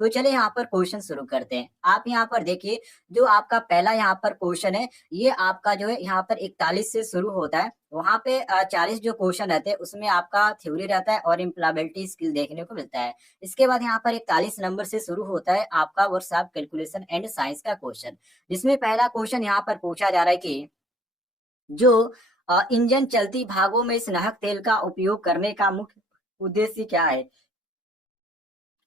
तो चलिए यहाँ पर क्वेश्चन शुरू करते हैं। आप यहाँ पर देखिए, जो आपका पहला यहाँ पर क्वेश्चन है, ये आपका जो है यहाँ पर 41 से शुरू होता है। वहाँ पे 40 जो क्वेश्चन रहते हैं, उसमें आपका थ्योरी रहता है और इम्प्लीमेंटेबिलिटी स्किल देखने को मिलता है। इसके बाद यहाँ पर 41 नंबर से शुरू होता है आपका वर्कशॉप कैलकुलेशन एंड साइंस का क्वेश्चन, जिसमें पहला क्वेश्चन यहाँ पर पूछा जा रहा है कि जो इंजन चलती भागों में स्नेहक तेल का उपयोग करने का मुख्य उद्देश्य क्या है?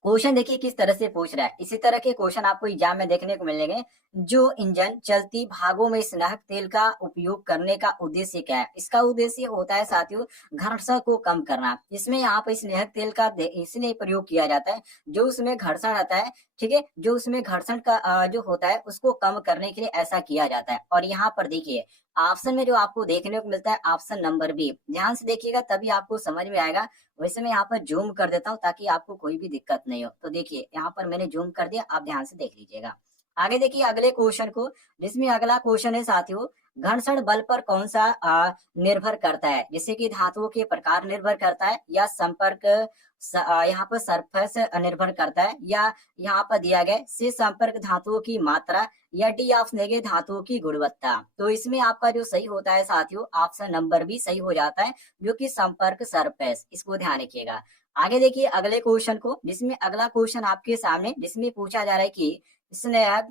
क्वेश्चन देखिए किस तरह से पूछ रहा है। इसी तरह के क्वेश्चन आपको एग्जाम में देखने को मिलेंगे। जो इंजन चलती भागों में स्नेहक तेल का उपयोग करने का उद्देश्य क्या है? इसका उद्देश्य होता है साथियों, घर्षण को कम करना। इसमें यहाँ पर स्नेहक तेल का इसलिए प्रयोग किया जाता है, जो उसमें घर्षण रहता है, ठीक है, जो उसमें घर्षण का जो होता है उसको कम करने के लिए ऐसा किया जाता है। और यहाँ पर देखिए ऑप्शन में जो आपको देखने को मिलता है ऑप्शन नंबर बी, ध्यान से देखिएगा तभी आपको समझ में आएगा। वैसे मैं यहाँ पर जूम कर देता हूँ ताकि आपको कोई भी दिक्कत नहीं हो। तो देखिए यहाँ पर मैंने जूम कर दिया, आप ध्यान से देख लीजिएगा। आगे देखिए अगले क्वेश्चन को, जिसमें अगला क्वेश्चन है साथियों, घर्षण बल पर कौन सा निर्भर करता है? जैसे कि धातुओं के प्रकार निर्भर करता है, या संपर्क यहाँ पर सरफेस निर्भर करता है, या यहाँ पर दिया गया से संपर्क धातुओं की मात्रा, या डी ऑप्शन देंगे धातुओं की गुणवत्ता। तो इसमें आपका जो सही होता है साथियों, ऑप्शन नंबर बी सही हो जाता है, जो कि संपर्क सरफेस। इसको ध्यान रखिएगा। आगे देखिए अगले क्वेश्चन को, जिसमें अगला क्वेश्चन आपके सामने, जिसमें पूछा जा रहा है कि स्नेह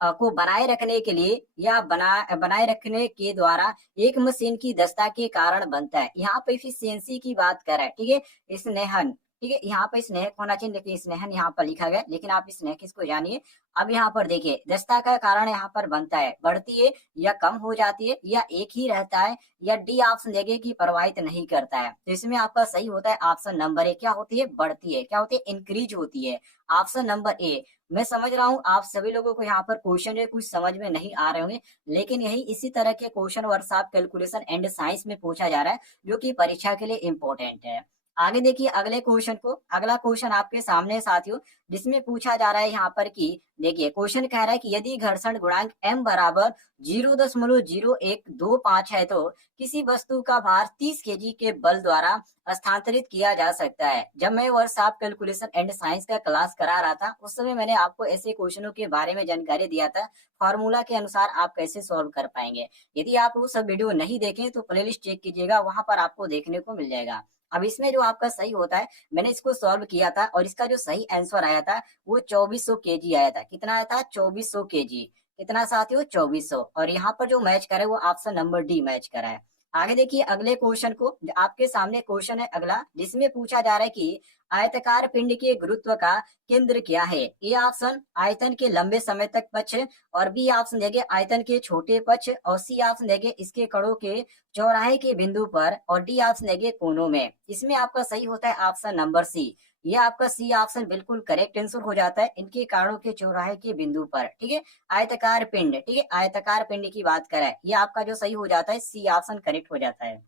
को बनाए रखने के लिए या बनाए रखने के द्वारा एक मशीन की दक्षता के कारण बनता है। यहाँ पे एफिशिएंसी की बात कर रहा है, ठीक है, स्नेहन, ठीक है, यहाँ पे स्नेहक होना चाहिए, लेकिन स्नेहन यहाँ पर लिखा गया, लेकिन आप स्नेहक इसको जानिए। अब यहाँ पर देखिए दक्षता का कारण यहाँ पर बनता है, बढ़ती है या कम हो जाती है, या एक ही रहता है, या डी ऑप्शन देंगे कि प्रभावित नहीं करता है। तो इसमें आपका सही होता है ऑप्शन नंबर ए, क्या होती है? बढ़ती है। क्या होती है? इंक्रीज होती है। Option number A. मैं समझ रहा हूँ आप सभी लोगों को यहाँ पर क्वेश्चन जो कुछ समझ में नहीं आ रहे होंगे, लेकिन यही इसी तरह के question workshop calculation and science में पूछा जा रहा है, जो कि परीक्षा के लिए इम्पोर्टेंट है। आगे देखिए अगले क्वेश्चन को, अगला क्वेश्चन आपके सामने है साथियों, जिसमें पूछा जा रहा है यहाँ पर कि देखिए क्वेश्चन कह रहा है कि यदि घर्षण गुणांक m बराबर 0.0125 है, तो किसी वस्तु का भार 30 केजी के बल द्वारा स्थानांतरित किया जा सकता है। जब मैं वर्कशॉप कैलकुलेशन एंड साइंस का क्लास करा रहा था, उस समय मैंने आपको ऐसे क्वेश्चनों के बारे में जानकारी दिया था, फॉर्मूला के अनुसार आप कैसे सॉल्व कर पाएंगे। यदि आप वो सब वीडियो नहीं देखें तो प्लेलिस्ट चेक कीजिएगा, वहां पर आपको देखने को मिल जाएगा। अब इसमें जो आपका सही होता है, मैंने इसको सॉल्व किया था और इसका जो सही आंसर आया था वो 2400 केजी आया था। कितना आया था? 2400 केजी। कितना साथियों? 2400। और यहाँ पर जो मैच करे वो ऑप्शन नंबर डी मैच करा है। आगे देखिए अगले क्वेश्चन को, जो आपके सामने क्वेश्चन है अगला, जिसमें पूछा जा रहा है कि आयताकार पिंड के गुरुत्व का केंद्र क्या है? ए ऑप्शन आयतन के लंबे समय तक पक्ष, और बी ऑप्शन देंगे आयतन के छोटे पक्ष, और सी ऑप्शन देंगे इसके कड़ों के चौराहे के बिंदु पर, और डी ऑप्शन देंगे कोनों में। इसमें आपका सही होता है ऑप्शन नंबर सी। ये आपका सी ऑप्शन बिल्कुल करेक्ट आंसर हो जाता है, इनके कारणों के चौराहे के बिंदु पर, ठीक है, आयताकार पिंड, ठीक है, आयताकार पिंड की बात करें, ये आपका जो सही हो जाता है सी ऑप्शन करेक्ट हो जाता है।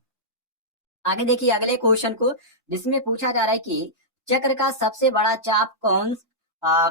आगे देखिए अगले क्वेश्चन को, जिसमें पूछा जा रहा है कि चक्र का सबसे बड़ा चाप आ,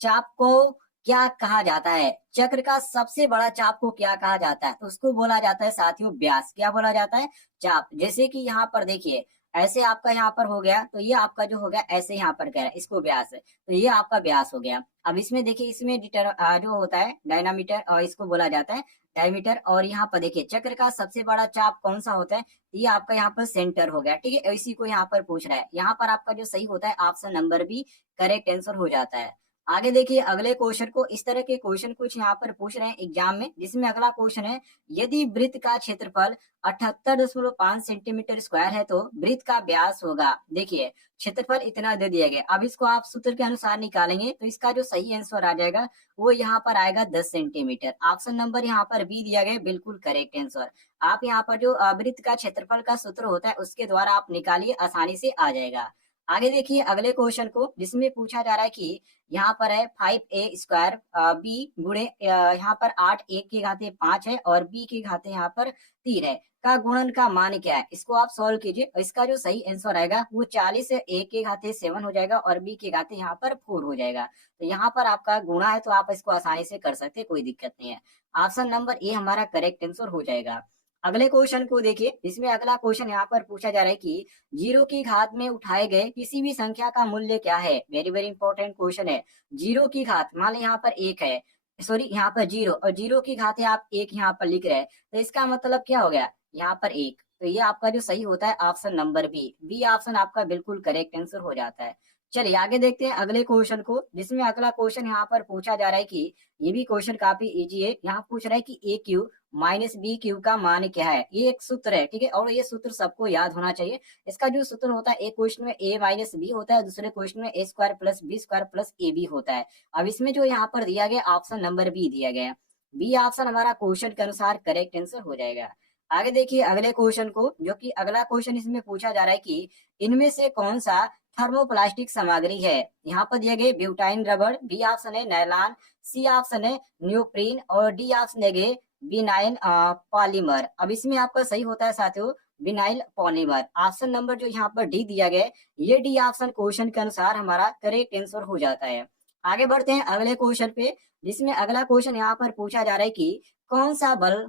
चाप को क्या कहा जाता है? चक्र का सबसे बड़ा चाप को क्या कहा जाता है? तो उसको बोला जाता है साथियों व्यास। क्या बोला जाता है? चाप। जैसे कि यहाँ पर देखिए ऐसे आपका यहाँ पर हो गया, तो ये आपका जो हो गया ऐसे यहाँ पर कह रहा है, इसको व्यास है, तो ये आपका व्यास हो गया। अब इसमें देखिए इसमें जो होता है डायनामीटर, और इसको बोला जाता है डायमीटर। और यहाँ पर देखिए चक्र का सबसे बड़ा चाप कौन सा होता है? ये आपका यहाँ पर सेंटर हो गया, ठीक है, इसी को यहाँ पर पूछ रहा है। यहाँ पर आपका जो सही होता है option number B correct answer हो जाता है। आगे देखिए अगले क्वेश्चन को, इस तरह के क्वेश्चन कुछ यहाँ पर पूछ रहे हैं एग्जाम में, जिसमें अगला क्वेश्चन है, यदि वृत्त का क्षेत्रफल 78.5 सेंटीमीटर स्क्वायर है, तो वृत्त का व्यास होगा। देखिए क्षेत्रफल इतना दे दिया गया, अब इसको आप सूत्र के अनुसार निकालेंगे तो इसका जो सही आंसर आ जाएगा वो यहाँ पर आएगा 10 सेंटीमीटर। ऑप्शन नंबर यहाँ पर बी दिया गया, बिल्कुल करेक्ट आंसर। आप यहाँ पर जो वृत्त का क्षेत्रफल का सूत्र होता है उसके द्वारा आप निकालिए, आसानी से आ जाएगा। आगे देखिए अगले क्वेश्चन को, जिसमें पूछा जा रहा है कि यहाँ पर है 5a² बी गुणे यहाँ पर 8 a के घाते 5 है और b के घाते यहाँ पर 3 है, का गुणन का मान क्या है? इसको आप सॉल्व कीजिए, इसका जो सही आंसर आएगा वो 40 a के घाते 7 हो जाएगा और b के घाते यहाँ पर 4 हो जाएगा। तो यहाँ पर आपका गुणा है तो आप इसको आसानी से कर सकते हैं, कोई दिक्कत नहीं है। ऑप्शन नंबर ए हमारा करेक्ट आंसर हो जाएगा। अगले क्वेश्चन को देखिए, इसमें अगला क्वेश्चन यहाँ पर पूछा जा रहा है कि 0 की घात में उठाए गए किसी भी संख्या का मूल्य क्या है। वेरी वेरी इंपॉर्टेंट क्वेश्चन है। 0 की घात, मान ली यहाँ पर 1 है, सॉरी यहाँ पर 0, और 0 की घात है आप 1 यहाँ पर लिख रहे हैं, तो इसका मतलब क्या हो गया, यहाँ पर 1। तो ये आपका जो सही होता है ऑप्शन नंबर बी ऑप्शन आपका बिल्कुल करेक्ट आंसर हो जाता है। चलिए आगे देखते हैं अगले क्वेश्चन को, जिसमें अगला क्वेश्चन यहाँ पर पूछा जा रहा है कि ये भी क्वेश्चन काफी इजी है। यहाँ पूछ रहा है कि ए क्यू माइनस बी क्यू का मान क्या है। ये एक सूत्र है, ठीक है, और ये सूत्र सबको याद होना चाहिए। इसका जो सूत्र होता है, एक क्वेश्चन में ए माइनस बी होता है, दूसरे क्वेश्चन में A square plus B square plus A B होता है। अब इसमें जो यहाँ पर दिया गया ऑप्शन नंबर बी दिया गया, बी ऑप्शन हमारा क्वेश्चन के अनुसार करेक्ट आंसर हो जाएगा। आगे देखिए अगले क्वेश्चन को, जो कि अगला क्वेश्चन इसमें पूछा जा रहा है कि इनमें से कौन सा थर्मोप्लास्टिक सामग्री है। यहाँ पर दिया गया ब्यूटाइन रबड़, बी ऑप्शन है नायलॉन, सी ऑप्शन है न्यूप्रीन और डी ऑप्शन है विनाइल पॉलीमर। अब इसमें आपका सही होता है साथियों विनाइल पॉलीमर। ऑप्शन नंबर जो यहाँ पर डी दिया गया है, ये डी ऑप्शन क्वेश्चन के अनुसार हमारा करेक्ट आंसर हो जाता है। आगे बढ़ते हैं अगले क्वेश्चन पे, जिसमें अगला क्वेश्चन यहाँ पर पूछा जा रहा है कि कौन सा बल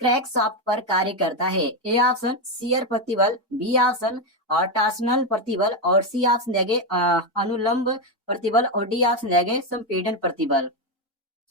क्रैक शाफ्ट पर कार्य करता है। ए ऑप्शन शियर प्रतिबल, बी ऑप्शन और टॉर्सनल प्रतिबल और सी ऑप्शन देंगे अनुलंब प्रतिबल और डी ऑप्शन देंगे संपीड़न प्रतिबल।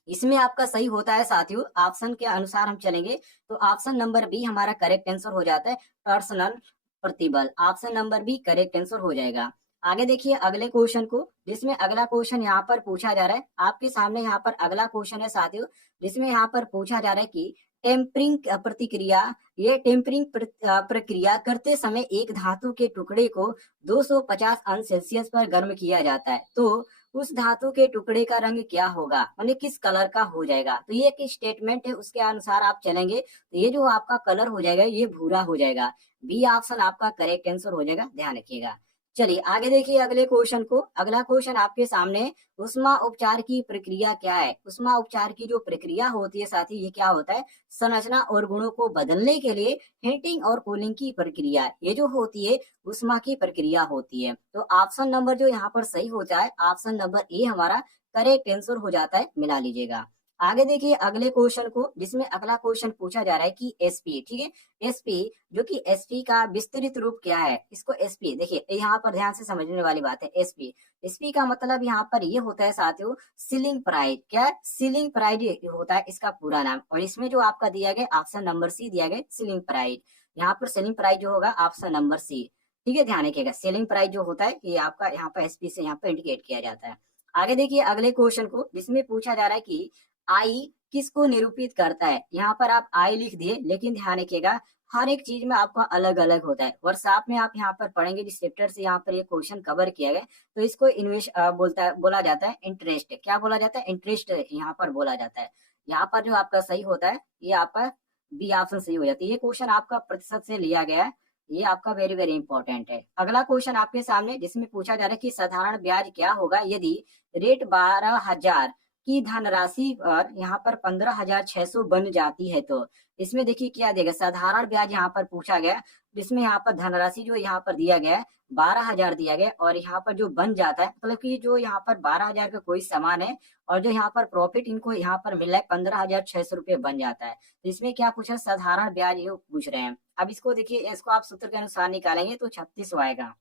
इसमें आपका सही होता है साथियों, ऑप्शन के अनुसार हम चलेंगे तो ऑप्शन नंबर बी हमारा करेक्ट आंसर हो जाता है, टॉर्सनल प्रतिबल। Option number B correct answer हो जाएगा। आगे देखिए अगले क्वेश्चन को, जिसमें अगला क्वेश्चन यहाँ पर पूछा जा रहा है, आपके सामने यहाँ पर अगला क्वेश्चन है साथियों, जिसमें यहाँ पर पूछा जा रहा है कि टेम्परिंग प्रतिक्रिया, ये टेम्परिंग प्रक्रिया करते समय एक धातु के टुकड़े को 250 अंश सेल्सियस पर गर्म किया जाता है, तो उस धातु के टुकड़े का रंग क्या होगा, माने किस कलर का हो जाएगा। तो ये एक स्टेटमेंट है, उसके अनुसार आप चलेंगे तो ये जो आपका कलर हो जाएगा ये भूरा हो जाएगा। बी ऑप्शन आपका करेक्ट आंसर हो जाएगा, ध्यान रखिएगा। चलिए आगे देखिए अगले क्वेश्चन को, अगला क्वेश्चन आपके सामने, उष्मा उपचार की प्रक्रिया क्या है। उष्मा उपचार की जो प्रक्रिया होती है साथी, ये क्या होता है, संरचना और गुणों को बदलने के लिए हीटिंग और कूलिंग की प्रक्रिया, ये जो होती है उष्मा की प्रक्रिया होती है। तो ऑप्शन नंबर जो यहाँ पर सही होता है, ऑप्शन नंबर ए हमारा करेक्ट आंसर हो जाता है, मिला लीजिएगा। आगे देखिए अगले क्वेश्चन को, जिसमें अगला क्वेश्चन पूछा जा रहा है कि एसपी, ठीक है, एसपी जो कि एसपी का विस्तृत रूप क्या है। इसको एसपी देखिए, यहाँ पर ध्यान से समझने वाली बात है। एसपी, एसपी का मतलब यहाँ पर ये होता है साथियों सीलिंग प्राइस, क्या सीलिंग प्राइस होता है इसका पूरा नाम। और इसमें जो आपका दिया गया ऑप्शन नंबर सी दिया गया सीलिंग प्राइस, यहाँ पर सेलिंग प्राइस जो होगा ऑप्शन नंबर सी, ठीक है, ध्यान रखिएगा। सेलिंग प्राइस जो होता है ये आपका यहाँ पर एसपी से यहाँ पर इंडिकेट किया जाता है। आगे देखिए अगले क्वेश्चन को, जिसमें पूछा जा रहा है कि आई किसको निरूपित करता है। यहाँ पर आप आई लिख दिए, लेकिन ध्यान रखिएगा हर एक चीज में आपका अलग अलग होता है। वर्कशॉप में आप यहाँ पर पढ़ेंगे जिस चैप्टर से यहाँ पर ये क्वेश्चन कवर किया गया, तो इसको इन्वेस्ट बोला जाता है इंटरेस्ट। क्या बोला जाता है, इंटरेस्ट यहाँ पर बोला जाता है। यहाँ पर जो आपका सही होता है ये आपका बी ऑप्शन सही हो जाती है। ये क्वेश्चन आपका प्रतिशत से लिया गया है, ये आपका वेरी वेरी इंपॉर्टेंट है। अगला क्वेश्चन आपके सामने, जिसमें पूछा जा रहा है कि साधारण ब्याज क्या होगा यदि रेट 12,000 की धनराशि पर यहाँ पर 15,600 बन जाती है। तो इसमें देखिए क्या देगा, साधारण ब्याज यहाँ पर पूछा गया, जिसमें यहाँ पर धनराशि जो यहाँ पर दिया गया है 12,000 दिया गया, और यहाँ पर जो बन जाता है मतलब कि जो यहाँ पर 12,000 का कोई सामान है और जो यहाँ पर प्रॉफिट इनको यहाँ पर मिल रहा है 15,600 रुपये बन जाता है। तो इसमें क्या पूछा, साधारण ब्याज ये पूछ रहे हैं। अब इसको देखिए, इसको आप सूत्र के अनुसार निकालेंगे तो 3600 आएगा।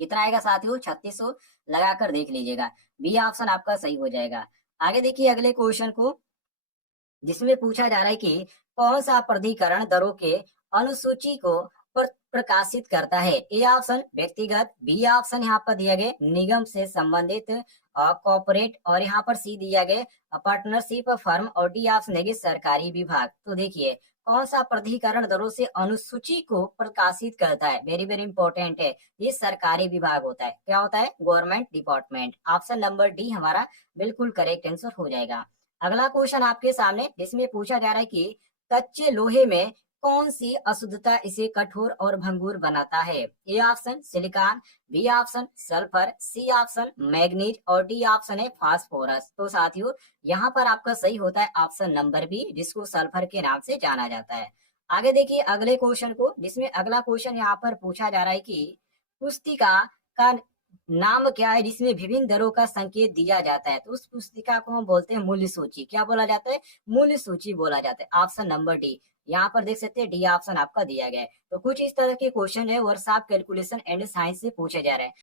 कितना आएगा साथियों, 3600 लगाकर देख लीजिएगा, बी ऑप्शन आपका सही हो जाएगा। आगे देखिए अगले क्वेश्चन को, जिसमें पूछा जा रहा है कि कौन सा प्राधिकरण दरों के अनुसूची को प्रकाशित करता है। ए ऑप्शन व्यक्तिगत, बी ऑप्शन यहाँ पर दिया गया निगम से संबंधित कॉर्पोरेट, और यहाँ पर सी दिया गया पार्टनरशिप फर्म, और डी ऑप्शन है सरकारी विभाग। तो देखिए कौन सा प्राधिकरण दरों से अनुसूची को प्रकाशित करता है, वेरी वेरी इंपॉर्टेंट है, ये सरकारी विभाग होता है। क्या होता है, government department. Option number D हमारा बिल्कुल करेक्ट आंसर हो जाएगा। अगला क्वेश्चन आपके सामने, जिसमें पूछा जा रहा है कि कच्चे लोहे में कौन सी अशुद्धता इसे कठोर और भंगुर बनाता है। A option silicon, B option sulphur, C option manganese और डी ऑप्शन है फास्फोरस। तो साथियों यहाँ पर आपका सही होता है ऑप्शन नंबर बी, जिसको सल्फर के नाम से जाना जाता है। आगे देखिए अगले क्वेश्चन को, जिसमें अगला क्वेश्चन यहाँ पर पूछा जा रहा है कि पुस्तिका का नाम क्या है जिसमें विभिन्न दरों का संकेत दिया जाता है। तो उस पुस्तिका को हम बोलते हैं मूल्य सूची। क्या बोला जाता है, मूल्य सूची बोला जाता है। ऑप्शन नंबर डी, यहाँ पर देख सकते हैं डी ऑप्शन आपका दिया गया है। तो कुछ इस तरह के क्वेश्चन है वर्कशॉप कैलकुलेशन एंड साइंस से पूछे जा रहे हैं।